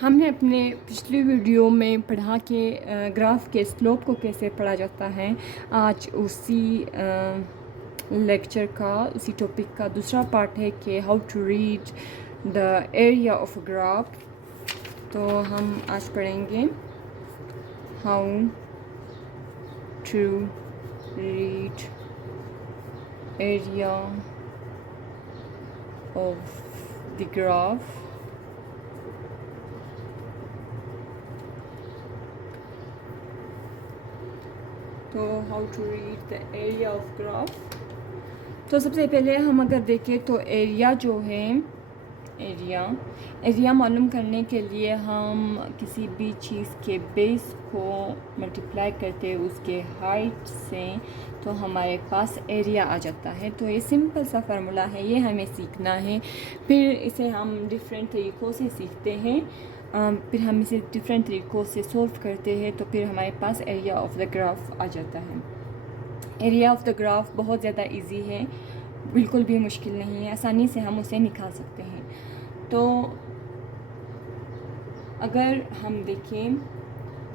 हमने अपने पिछली वीडियो में पढ़ा कि ग्राफ के स्लोप को कैसे पढ़ा जाता है। आज उसी लेक्चर का, उसी टॉपिक का दूसरा पार्ट है कि how to read the area of graph. तो हम आज पढ़ेंगे how to read area of the graph. तो how to read the area of graph. तो सबसे पहले हम अगर देखें तो एरिया जो है, एरिया मालूम करने के लिए हम किसी भी चीज़ के बेस को मल्टीप्लाई करते हैं उसके हाइट से, तो हमारे पास एरिया आ जाता है। तो ये सिंपल सा फार्मूला है, ये हमें सीखना है। फिर इसे हम डिफरेंट तरीक़ों से सीखते हैं, फिर हम इसे डिफरेंट तरीक़ों से सॉल्व करते हैं, तो फिर हमारे पास एरिया ऑफ द ग्राफ आ जाता है। एरिया ऑफ द ग्राफ बहुत ज़्यादा इजी है, बिल्कुल भी मुश्किल नहीं है, आसानी से हम उसे निकाल सकते हैं। तो अगर हम देखें,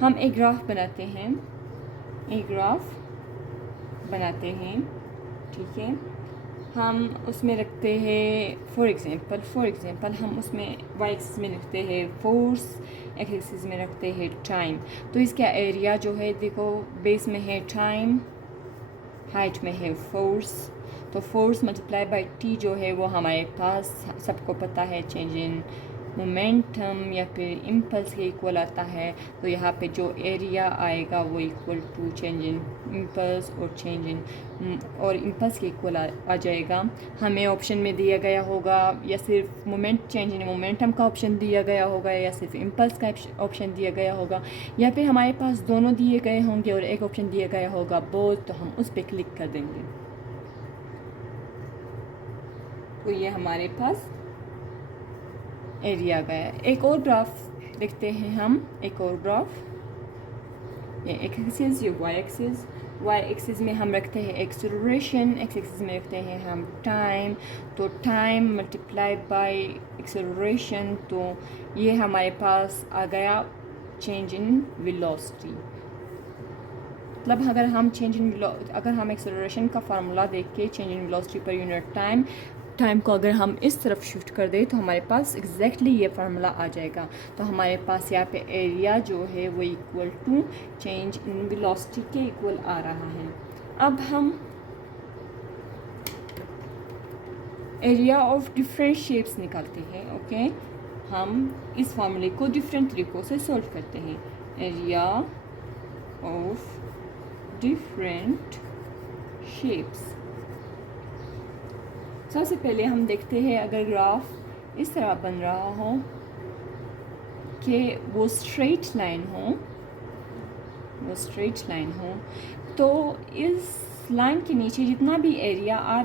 हम एक ग्राफ बनाते हैं, ठीक है। हम उसमें रखते हैं फॉर एग्ज़ाम्पल हम उसमें वाई एक्सिस में रखते हैं फोर्स, एक्स एक्सिस में रखते हैं टाइम। तो इसका एरिया जो है, देखो बेस में है टाइम, हाइट में है फोर्स। तो फोर्स मल्टीप्लाई बाय टी जो है वो हमारे पास सबको पता है चेंज इन मोमेंटम या फिर इम्पल्स के इक्वल आता है। तो यहाँ पे जो एरिया आएगा वो equal to change in impulse और इम्पल्स के इक्वल आ जाएगा। हमें ऑप्शन में दिया गया होगा या सिर्फ चेंज इन मोमेंटम का ऑप्शन दिया गया होगा या सिर्फ इम्पल्स का ऑप्शन दिया गया होगा, या फिर हमारे पास दोनों दिए गए होंगे और एक ऑप्शन दिया गया होगा बोथ। तो हम उस पर क्लिक कर देंगे, तो ये हमारे पास एरिया गया। एक और ग्राफ देखते हैं हम, एक और ग्राफ, ये एक्स एक्सिस, ये वाई एक्सिस में हम रखते हैं एक्सेलरेशन, एक्स एक्सिस में रखते हैं हम टाइम। तो टाइम मल्टीप्लाई बाय एक्सेलरेशन, तो ये हमारे पास आ गया चेंज इन वेलोसिटी। मतलब अगर हम एक्सेलरेशन का फार्मूला देख के change in velocity per unit time को अगर हम इस तरफ शिफ्ट कर दें तो हमारे पास एग्जैक्टली ये फार्मूला आ जाएगा। तो हमारे पास यहाँ पे एरिया जो है वो equal to change in velocity के इक्वल आ रहा है। अब हम एरिया ऑफ डिफरेंट शेप्स निकालते हैं। ओके, हम इस फार्मूले को डिफरेंट तरीक़ों से सॉल्व करते हैं। Area of different shapes. सबसे पहले हम देखते हैं, अगर ग्राफ इस तरह बन रहा हो कि वो स्ट्रेट लाइन हो, तो इस लाइन के नीचे जितना भी एरिया आ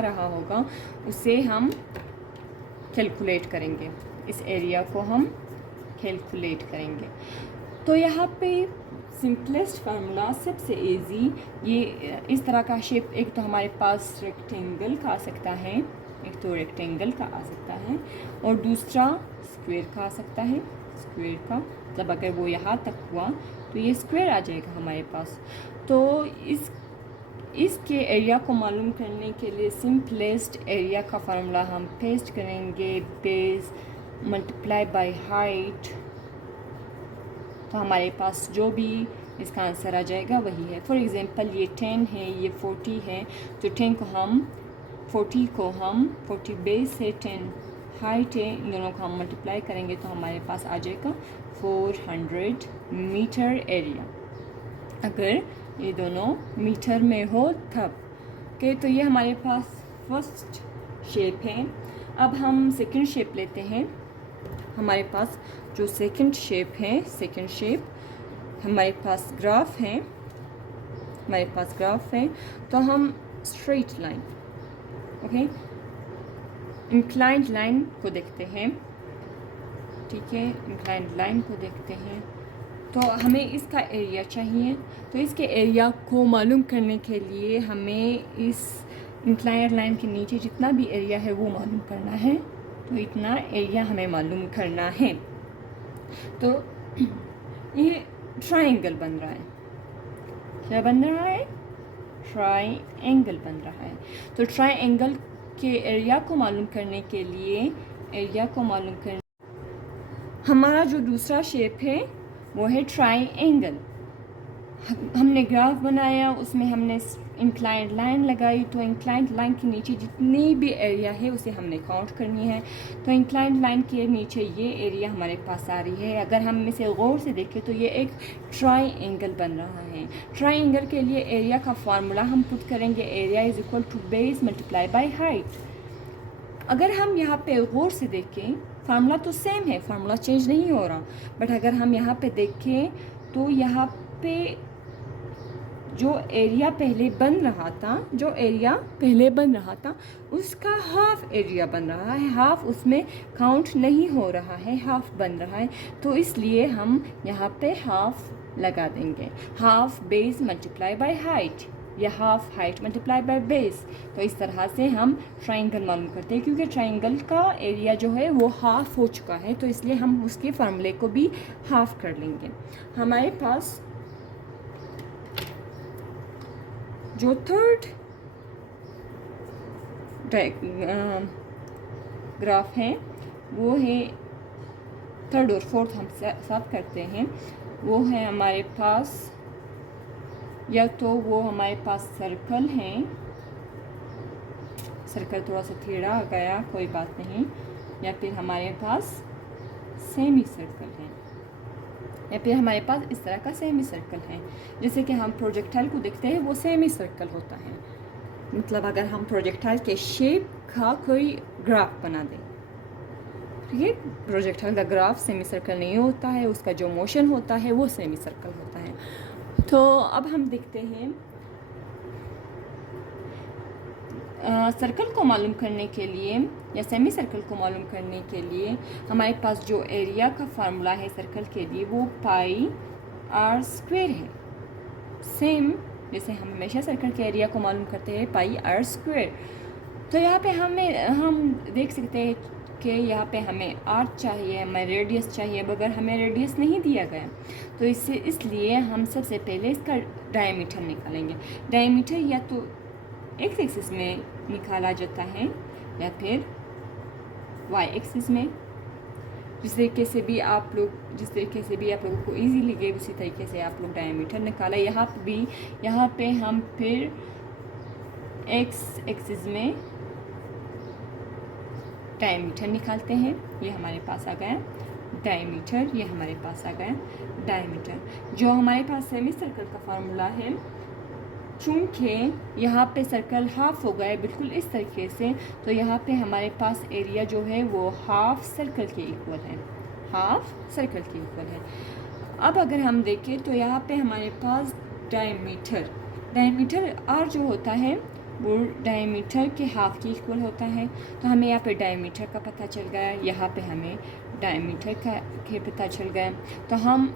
रहा होगा उसे हम कैलकुलेट करेंगे, इस एरिया को हम कैलकुलेट करेंगे। तो यहाँ पे सिंपलेस्ट फार्मूला, सबसे इजी, ये इस तरह का शेप, एक तो हमारे पास रेक्टेंगल का आ सकता है, और दूसरा स्क्वायर का आ सकता है। जब अगर वो यहाँ तक हुआ तो ये स्क्वायर आ जाएगा हमारे पास। तो इसके एरिया को मालूम करने के लिए सिंपलेस्ट एरिया का फार्मूला हम पेस्ट करेंगे, बेस मल्टीप्लाई बाय हाइट। तो हमारे पास जो भी इसका आंसर आ जाएगा वही है। फॉर एग्ज़ाम्पल ये 10 है, ये 40 है, तो 40 बेस है, 10 हाइट है, इन दोनों को हम मल्टीप्लाई करेंगे तो हमारे पास आ जाएगा 400 मीटर एरिया, अगर ये दोनों मीटर में हो तब। ओके, तो ये हमारे पास फर्स्ट शेप है। अब हम सेकंड शेप लेते हैं। हमारे पास जो सेकंड शेप हमारे पास ग्राफ है, तो हम straight line, okay, inclined line को देखते हैं। ठीक है, इंक्लाइंड लाइन को देखते हैं, तो हमें इसका एरिया चाहिए। तो इसके एरिया को मालूम करने के लिए हमें इस इंक्लाइंड लाइन के नीचे जितना भी एरिया है वो मालूम करना है। तो इतना एरिया हमें मालूम करना है। तो ये ट्राइंगल बन रहा है, क्या बन रहा है? ट्राइंगल बन रहा है। तो ट्राइंगल के एरिया को मालूम करने के लिए, एरिया को मालूम करने हमारा जो दूसरा शेप है वो है ट्राइंगल। हमने ग्राफ बनाया, उसमें हमने इंक्लाइंड लाइन लगाई, तो इंक्लाइंड लाइन के नीचे जितनी भी एरिया है उसे हमने काउंट करनी है। तो इंक्लाइंड लाइन के नीचे ये एरिया हमारे पास आ रही है। अगर हम इसे गौर से देखें तो ये एक ट्राइंगल बन रहा है। ट्राइंगल के लिए एरिया का फार्मूला हम पुट करेंगे, area is equal to base multiply by height. अगर हम यहाँ पे गौर से देखें, फार्मूला तो सेम है, फार्मूला चेंज नहीं हो रहा, बट अगर हम यहाँ पे देखें तो यहाँ पे जो एरिया पहले बन रहा था, उसका हाफ एरिया बन रहा है, हाफ उसमें काउंट नहीं हो रहा है, हाफ बन रहा है। तो इसलिए हम यहाँ पे हाफ लगा देंगे, half base multiply by height या half height multiply by base. तो इस तरह से हम ट्राइंगल मालूम करते हैं, क्योंकि ट्राइंगल का एरिया जो है वो हाफ हो चुका है, तो इसलिए हम उसके फार्मूले को भी हाफ कर लेंगे। हमारे पास जो थर्ड ग्राफ है वो है, थर्ड और फोर्थ हम साथ करते हैं, वो है हमारे पास, या तो वो हमारे पास सर्कल है, सर्कल थोड़ा सा टेढ़ा आ गया, कोई बात नहीं, या फिर हमारे पास सेमी सर्कल है, या फिर हमारे पास इस तरह का सेमी सर्कल है। जैसे कि हम प्रोजेक्टाइल को देखते हैं वो सेमी सर्कल होता है, मतलब अगर हम प्रोजेक्टाइल के शेप का कोई ग्राफ बना दें, ठीक है, प्रोजेक्टाइल का ग्राफ सेमी सर्कल नहीं होता है, उसका जो मोशन होता है वो सेमी सर्कल होता है। तो अब हम देखते हैं सर्कल को मालूम करने के लिए या सेमी सर्कल को मालूम करने के लिए हमारे पास जो एरिया का फार्मूला है सर्कल के लिए वो पाई आर स्क्वायर है। सेम जैसे हम हमेशा सर्कल के एरिया को मालूम करते हैं, पाई आर स्क्वायर। तो यहाँ पे हम देख सकते हैं कि यहाँ पे हमें आर चाहिए, हमें रेडियस चाहिए, मगर हमें रेडियस नहीं दिया गया, तो इसलिए हम सबसे पहले इसका डायमीटर निकालेंगे। डायमीटर या तो एक्स एक्सिस में निकाला जाता है या फिर वाई एक्सिस में, जिस तरीके से भी आप लोगों को इजी लगे उसी तरीके से आप लोग डायमीटर निकाला। यहाँ पे हम फिर एक्स एक्सिस में डायमीटर निकालते हैं, ये हमारे पास आ गया डायमीटर, ये हमारे पास आ गया डायमीटर। जो हमारे पास सेमी सर्कल का फार्मूला है, चूँकि यहाँ पे सर्कल हाफ हो गया बिल्कुल इस तरीके से, तो यहाँ पे हमारे पास एरिया जो है वो हाफ सर्कल के इक्वल है, हाफ सर्कल के इक्वल है। अब अगर हम देखें तो यहाँ पे हमारे पास डायमीटर आर जो होता है वो डायमीटर के हाफ के इक्वल होता है। तो हमें यहाँ पे डायमीटर का पता चल गया, यहाँ पे हमें डायमीटर का के पता चल गया, तो हम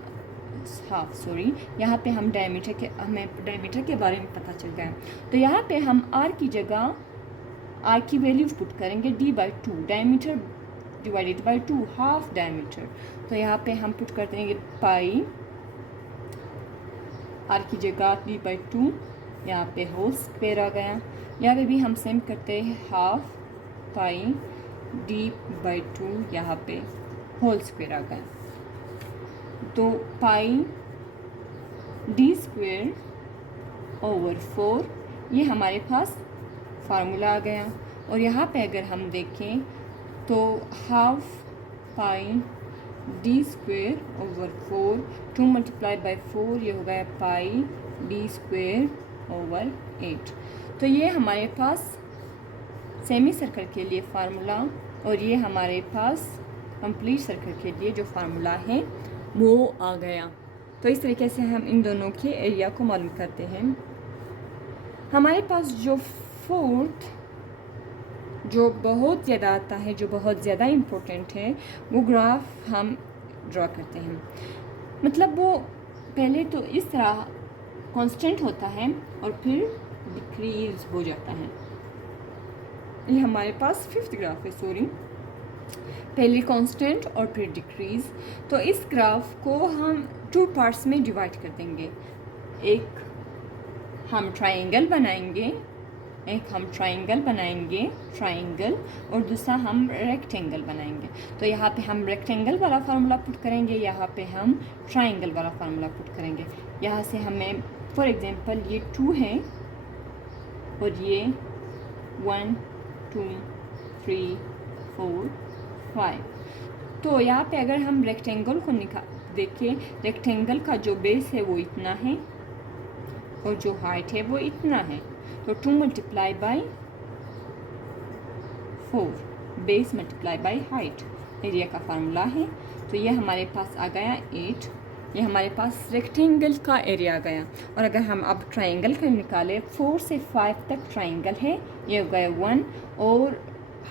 यहाँ पे हमें डायमीटर के बारे में पता चल गया। तो यहाँ पे हम आर की जगह आर की वैल्यू पुट करेंगे d/2, diameter divided by 2, half diameter. तो यहाँ पे हम पुट कर देंगे पाई आर की जगह d/2, यहाँ पे होल स्क्वायर आ गया। यहाँ पे भी हम सेम करते हैं, हाफ पाई d/2, यहाँ पे होल स्क्वायर आ गया। तो पाई d² ओवर 4 ये हमारे पास फार्मूला आ गया। और यहाँ पे अगर हम देखें तो half pi d² over 4, 2 multiply by 4, ये हो गया पाई d² ओवर 8। तो ये हमारे पास सेमी सर्कल के लिए फार्मूला, और ये हमारे पास कंप्लीट सर्कल के लिए जो फार्मूला है वो आ गया। तो इस तरीके से हम इन दोनों के एरिया को मालूम करते हैं। हमारे पास जो फोर्थ जो बहुत ज़्यादा आता है, जो बहुत ज़्यादा इम्पोर्टेंट है, वो ग्राफ हम ड्रॉ करते हैं। मतलब वो पहले तो इस तरह कांस्टेंट होता है और फिर डिक्रीज हो जाता है। ये हमारे पास फिफ्थ ग्राफ है, पहले कांस्टेंट और फिर डिक्रीज़। तो इस ग्राफ को हम 2 पार्ट्स में डिवाइड कर देंगे। एक हम ट्राइंगल बनाएंगे, ट्राइंगल, और दूसरा हम रेक्टेंगल बनाएंगे। तो यहाँ पे हम रेक्टेंगल वाला फार्मूला पुट करेंगे, यहाँ पे हम ट्राइंगल वाला फार्मूला पुट करेंगे। यहाँ से हमें फॉर एग्जांपल ये 2 है और ये 1 2 3 4 5। तो यहाँ पे अगर हम रेक्टेंगल को देखें, रेक्टेंगल का जो बेस है वो इतना है और जो हाइट है वो इतना है। तो 2 multiply by 4, base multiply by height area का फार्मूला है। तो ये हमारे पास आ गया 8। ये हमारे पास रेक्टेंगल का एरिया आ गया। और अगर हम अब ट्राइंगल का निकालें, 4 से 5 तक ट्राइंगल है, ये हो गया 1 और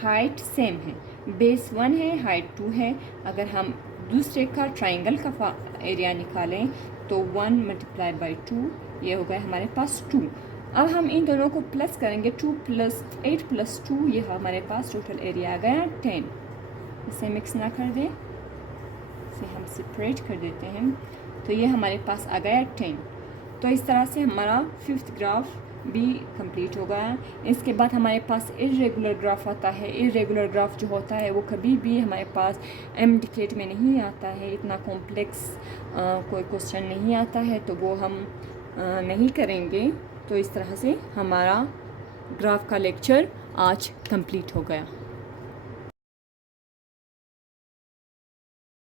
हाइट सेम है, बेस 1 है, हाइट 2 है। अगर हम दूसरे का ट्राइंगल का एरिया निकालें तो 1 मल्टीप्लाई बाई 2, ये हो गया हमारे पास 2। अब हम इन दोनों को प्लस करेंगे, 2 + 8 + 2, ये हमारे पास टोटल एरिया आ गया 10। इसे मिक्स ना कर दें, इसे हम सेपरेट कर देते हैं। तो ये हमारे पास आ गया 10। तो इस तरह से हमारा 5th ग्राफ भी कंप्लीट हो गया। इसके बाद हमारे पास इरेगुलर ग्राफ आता है। इरेगुलर ग्राफ जो होता है वो कभी भी हमारे पास MCAT में नहीं आता है, इतना कॉम्प्लेक्स कोई क्वेश्चन नहीं आता है, तो वो हम नहीं करेंगे। तो इस तरह से हमारा ग्राफ का लेक्चर आज कंप्लीट हो गया।